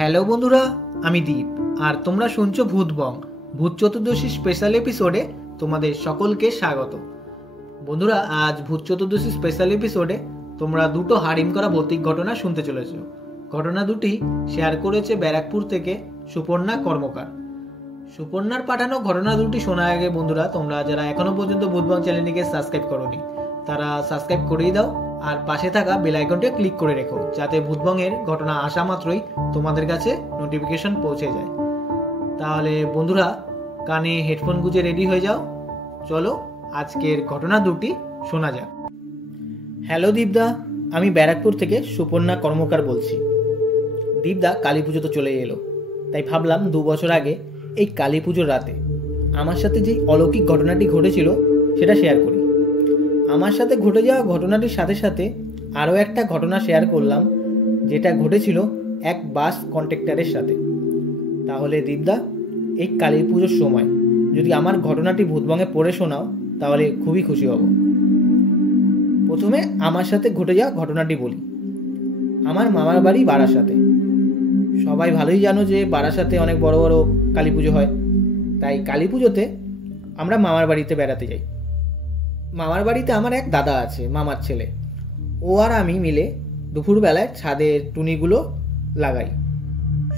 Hello বন্ধুরা, আমি দীপ আর তোমরা শুনছো ভূতবং ভূত চতুর্দশী স্পেশাল এপিসোডে তোমাদের সকলকে স্বাগত। বন্ধুরা, আজ ভূত চতুর্দশী স্পেশাল এপিসোডে তোমরা দুটো হারিম করা ভৌতিক ঘটনা শুনতে চলেছ। ঘটনা দুটি শেয়ার করেছে ব্যারাকপুর থেকে সুপর্ণা কর্মকার। সুপর্ণার পাঠানো ঘটনা দুটি শোনার আগে বন্ধুরা, তোমরা যারা এখনো পর্যন্ত ভূতবং চ্যানেলটিকে সাবস্ক্রাইব করোনি তারা সাবস্ক্রাইব করেই দাও আর পাশে থাকা বেল আইকনটি ক্লিক করে রেখো, যাতে ভূতবংয়ের ঘটনা আসা মাত্রই তোমাদের কাছে নোটিফিকেশন পৌঁছে যায়। তাহলে বন্ধুরা, কানে হেডফোন গুঁজে রেডি হয়ে যাও, চলো আজকের ঘটনা দুটি শোনা যাক। হ্যালো দীপদা, আমি ব্যারাকপুর থেকে সুপর্ণা কর্মকার বলছি। দীপদা, কালী পুজো তো চলে এলো, তাই ভাবলাম 2 বছর আগে এই কালী পুজোর রাতে আমার সাথে যেই অলৌকিক ঘটনাটি ঘটেছিল সেটা শেয়ার করি। আমার সাথে ঘটে যাওয়া ঘটনাটির সাথে সাথে আরও একটা ঘটনা শেয়ার করলাম, যেটা ঘটেছিল এক বাস কন্ট্রাক্টরের সাথে। তাহলে দীপদা, এই কালী পুজোর সময় যদি আমার ঘটনাটি ভূতবংয়ে পড়ে শোনাও তাহলে খুবই খুশি হব। প্রথমে আমার সাথে ঘটে যাওয়া ঘটনাটি বলি। আমার মামার বাড়ি বারাসাতে। সবাই ভালোই জানো যে বারাসাতে অনেক বড় বড় কালী পুজো হয়, তাই কালী পুজোতে আমরা মামার বাড়িতে বেড়াতে যাই। মামার বাড়িতে আমার এক দাদা আছে, মামার ছেলে। ও আর আমি মিলে দুপুরবেলায় ছাদের টুনিগুলো লাগাই।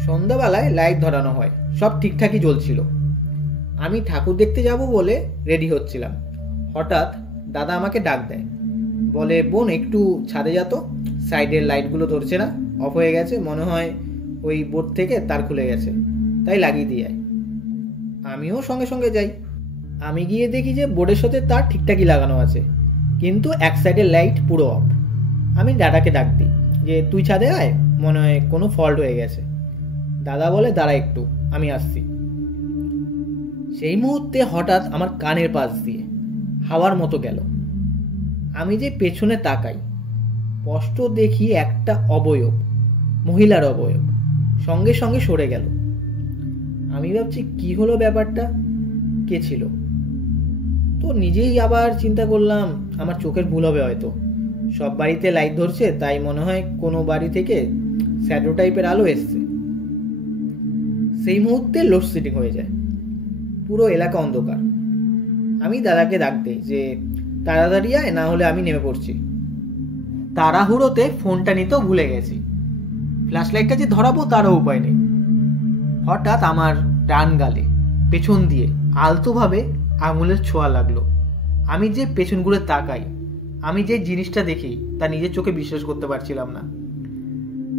সন্ধ্যাবেলায় লাইট ধরানো হয়, সব ঠিকঠাকই জ্বলছিল। আমি ঠাকুর দেখতে যাব বলে রেডি হচ্ছিলাম। হঠাৎ দাদা আমাকে ডাক দেয়, বলে, বোন একটু ছাদে যা তো, সাইডের লাইটগুলো ধরছে না, অফ হয়ে গেছে, মনে হয় ওই বোর্ড থেকে তার খুলে গেছে, তাই লাগিয়ে দিয়ে যায়। আমিও সঙ্গে সঙ্গে যাই। আমি গিয়ে দেখি যে বোর্ডের সাথে তার ঠিকঠাকই লাগানো আছে, কিন্তু এক সাইডের লাইট পুরো অফ। আমি দাদাকে ডাক দিই যে তুই ছাদে আয়, মনে হয় কোনো ফল্ট হয়ে গেছে। দাদা বলে, দাঁড়া একটু, আমি আসছি। সেই মুহূর্তে হঠাৎ আমার কানের পাশ দিয়ে হাওয়ার মতো গেল। আমি যে পেছনে তাকাই, স্পষ্ট দেখি একটা অবয়ব, মহিলার অবয়ব, সঙ্গে সঙ্গে সরে গেল। আমি ভাবছি কি হলো ব্যাপারটা, কে ছিল। তো নিজেই আবার চিন্তা করলাম আমার চোখের ভুল হবে হয়তো, সব বাড়িতে লাইট ধরছে, তাই মনে হয় কোনো বাড়ি থেকে শ্যাডো টাইপের আলো এসছে। সেই মুহূর্তে লোডশেডিং হয়ে যায়, পুরো এলাকা অন্ধকার। আমি দাদাকে ডাক দিই যে তাড়াতাড়ি আয়, না হলে আমি নেমে পড়ছি। তাড়াহুড়োতে ফোনটা নিতেও ভুলে গেছি, ফ্ল্যাশ লাইটটা যে ধরাবো তারও উপায় নেই। হঠাৎ আমার ডান গালে পেছন দিয়ে আলতোভাবে আঙুলের ছোঁয়া লাগলো। আমি যে পেছন ঘুরে তাকাই, আমি যে জিনিসটা দেখি তা নিজের চোখে বিশ্বাস করতে পারছিলাম না।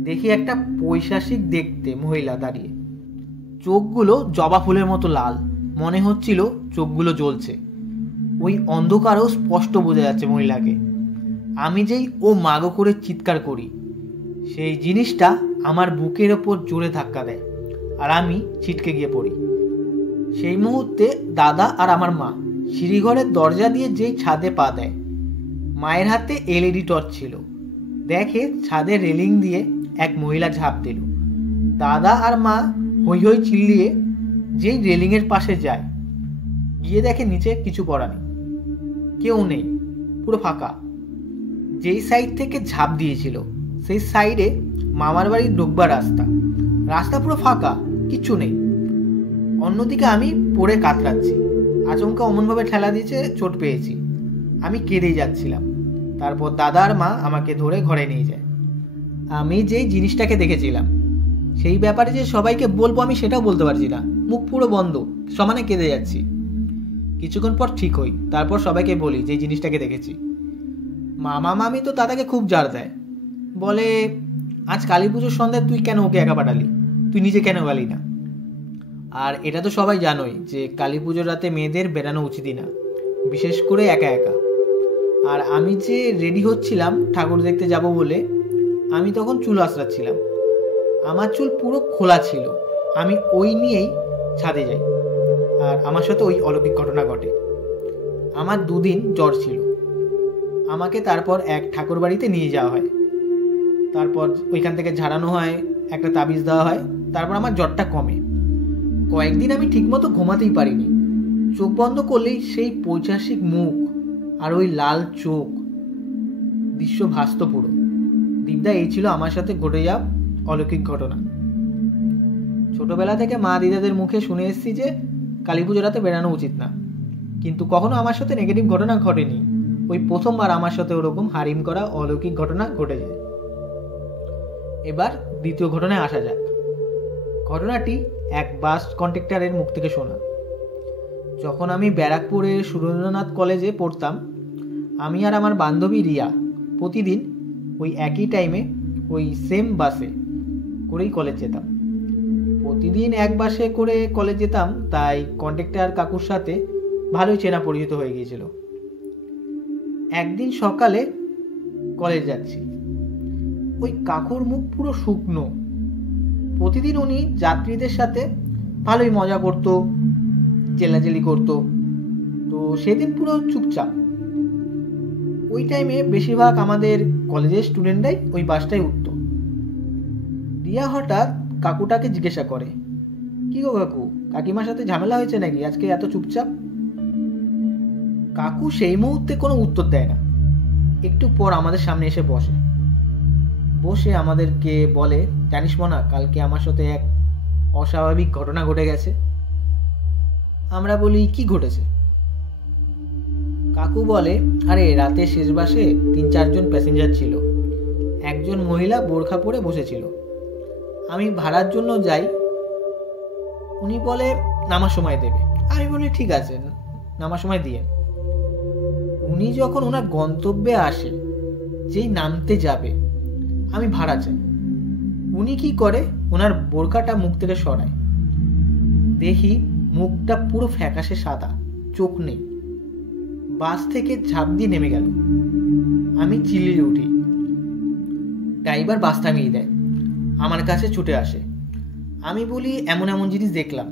দেখি একটা পৈশাচিক দেখতে মহিলা দাঁড়িয়ে, চোখগুলো জবা ফুলের মতো লাল, মনে হচ্ছিল চোখগুলো জ্বলছে। ওই অন্ধকারেও স্পষ্ট বোঝা যাচ্ছে মহিলাকে। আমি যেই ও মাগো করে চিৎকার করি, সেই জিনিসটা আমার বুকের ওপর জোরে ধাক্কা দেয় আর আমি ছিটকে গিয়ে পড়ি। সেই মুহূর্তে দাদা আর আমার মা সিঁড়িঘরের দরজা দিয়ে যেই ছাদে পা দেয়, মায়ের হাতে এলইডি টর্চ ছিল, দেখে ছাদের রেলিং দিয়ে এক মহিলা ঝাঁপ দিল। দাদা আর মা হই হই চিল্লিয়ে যেই রেলিংয়ের পাশে যায়, গিয়ে দেখে নিচে কিছু পড়া নেই, কেউ নেই, পুরো ফাঁকা। যেই সাইড থেকে ঝাঁপ দিয়েছিল সেই সাইডে মামার বাড়ির ঢুকবার রাস্তা, রাস্তা পুরো ফাঁকা, কিচ্ছু নেই। অন্যদিকে আমি পড়ে কাতরাচ্ছি, আচমকা অমনভাবে ঠেলা দিয়েছে, চোট পেয়েছি। আমি কেঁদেই যাচ্ছিলাম। তারপর দাদা আর মা আমাকে ধরে ঘরে নিয়ে যায়। আমি যেই জিনিসটাকে দেখেছিলাম সেই ব্যাপারে যে সবাইকে বলবো আমি সেটাও বলতে পারছি না, মুখ পুরো বন্ধ, সমানে কেঁদে যাচ্ছি। কিছুক্ষণ পর ঠিক হই, তারপর সবাইকে বলি যে জিনিসটাকে দেখেছি। মামা মামি তো দাদাকে খুব জার দেয়, বলে, আজ কালী পুজোর সন্ধ্যায় তুই কেন ওকে একা পাঠালি, তুই নিজে কেন গেলি না? আর এটা তো সবাই জানোই যে কালী পুজোর রাতে মেয়েদের বেরানো উচিতই না, বিশেষ করে একা একা। আর আমি যে রেডি হচ্ছিলাম ঠাকুর দেখতে যাব বলে, আমি তখন চুল আঁচড়াচ্ছিলাম। আমার চুল পুরো খোলা ছিল। আমি ওই নিয়েই ছাদে যাই আর আমার সাথে ওই অলৌকিক ঘটনা ঘটে। আমার 2 দিন জ্বর ছিল। আমাকে তারপর এক ঠাকুর বাড়িতে নিয়ে যাওয়া হয়, তারপর ওইখান থেকে ঝাড়ানো হয়, একটা তাবিজ দেওয়া হয়, তারপর আমার জ্বরটা কমে। কয়েকদিন আমি ঠিকমতো ঘুমাতেই পারিনি, চোখ বন্ধ করলেই সেই পৈশাচিক মুখ আর ওই লাল চোখ, দৃশ্য ভাসত পুরো। দীপদা, এই ছিল আমার সাথে ঘটে যাওয়া অলৌকিক ঘটনা। ছোটবেলা থেকে মা দিদাদের মুখে শুনে এসেছি যে কালী পুজো রাতে বেরানো উচিত না, কিন্তু কখনো আমার সাথে নেগেটিভ ঘটনা ঘটেনি। ওই প্রথমবার আমার সাথে ওরকম হারিম করা অলৌকিক ঘটনা ঘটেছে। এবার দ্বিতীয় ঘটনায় আসা যাক। ঘটনাটি এক বাস কন্ট্রাক্টরের মুখ থেকে শোনা। যখন আমি ব্যারাকপুরের সুরেন্দ্রনাথ কলেজে পড়তাম, আমি আর আমার বান্ধবী রিয়া প্রতিদিন ওই একই টাইমে ওই সেম বাসে করেই কলেজ যেতাম। প্রতিদিন এক বাসে করে কলেজ যেতাম, তাই কন্ট্রাক্টর কাকুর সাথে ভালোই চেনা পরিচিত হয়ে গিয়েছিল। একদিন সকালে কলেজ যাচ্ছি, ওই কাকুর মুখ পুরো শুকনো। প্রতিদিন উনি যাত্রীদের সাথে ভালোই মজা করতো, চেল্লাচেল্লি করতো, তো সেদিন পুরো চুপচাপ। ওই টাইমে বেশিরভাগ আমাদের কলেজের স্টুডেন্টরাই ওই বাসটায় উঠত। রিয়া হঠাৎ কাকুটাকে জিজ্ঞাসা করে, কি গো কাকু, কাকিমার সাথে ঝামেলা হয়েছে নাকি আজকে এত চুপচাপ? কাকু সেই মুহূর্তে কোনো উত্তর দেয় না। একটু পর আমাদের সামনে এসে বসে আমাদেরকে বলে, জানিস না, কালকে আমার সাথে এক অস্বাভাবিক ঘটনা ঘটে গেছে। আমরা বলি, কি ঘটেছে? কাকু বলে, আরে রাতে শেষ বাসে 3-4 জন প্যাসেঞ্জার ছিল। একজন মহিলা বোরখা পরে বসেছিল। আমি ভাড়ার জন্য যাই, উনি বলে নামার সময় দেবে। আমি বলি ঠিক আছে, নামার সময় দিয়ে। উনি যখন ওনার গন্তব্যে আসে, যেই নামতে যাবে, আমি ভাড়া চাই। উনি কি করে, ওনার বোরখাটা মুখ থেকে সরায়। দেখি মুখটা পুরো ফ্যাকাশে সাদা, চোখ নেই। বাস থেকে ঝাঁপ দিয়ে নেমে গেল। আমি চিল্লিয়ে উঠি। ড্রাইভার বাস থামিয়ে দেয়, আমার কাছে ছুটে আসে। আমি বলি, এমন এমন জিনিস দেখলাম।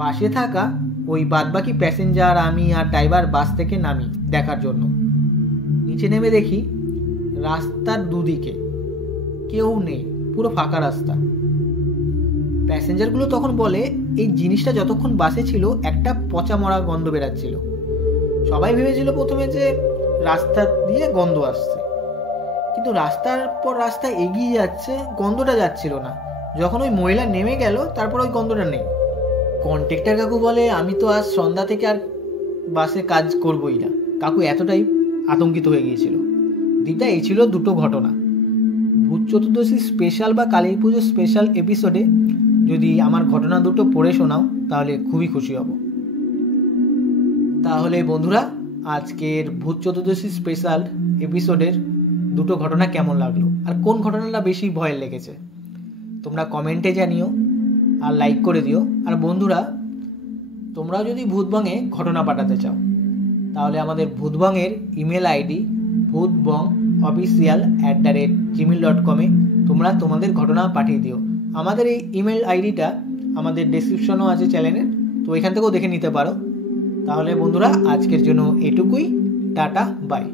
বাসে থাকা ওই বাদবাকি প্যাসেঞ্জার, আমি আর ড্রাইভার বাস থেকে নামি দেখার জন্য। নিচে নেমে দেখি রাস্তার দুদিকে কেউ নেই, পুরো ফাঁকা রাস্তা। প্যাসেঞ্জারগুলো তখন বলে, এই জিনিসটা যতক্ষণ বাসে ছিল একটা পচা মরা গন্ধ বেরাচ্ছিল। সবাই ভেবেছিল প্রথমে যে রাস্তা দিয়ে গন্ধ আসছে, কিন্তু রাস্তার পর রাস্তা এগিয়ে যাচ্ছে, গন্ধটা যাচ্ছিল না। যখন ওই মহিলা নেমে গেল, তারপর ওই গন্ধটা নেই। কন্ট্রাক্টর কাকু বলে, আমি তো আজ সন্ধ্যা থেকে আর বাসে কাজ করবই না। কাকু এতটাই আতঙ্কিত হয়ে গিয়েছিল। দিদা, এই ছিল দুটো ঘটনা। ভূত চতুর্দশী স্পেশাল বা কালী পুজো স্পেশাল এপিসোডে যদি আমার ঘটনা দুটো পড়ে শোনাও, তাহলে খুবই খুশি হব। তাহলে বন্ধুরা, আজকের ভূত চতুর্দশী স্পেশাল এপিসোডের দুটো ঘটনা কেমন লাগলো, আর কোন ঘটনাটা বেশি ভয়ের লেগেছে, তোমরা কমেন্টে জানিও আর লাইক করে দিও। আর বন্ধুরা, তোমরাও যদি ভূতবংয়ে ঘটনা পাঠাতে চাও, তাহলে আমাদের ভূতবংয়ের ইমেল আইডি bhutbongofficial@gmail.com-এ তোমরা তোমাদের ঘটনা পাঠিয়ে দিও। আমাদের এই ইমেল আইডিটা আমাদের ডেসক্রিপশনও আছে চ্যানেলের, তো এখান থেকেও দেখে নিতে পারো। তাহলে বন্ধুরা, আজকের জন্য এটুকুই। Tata, by.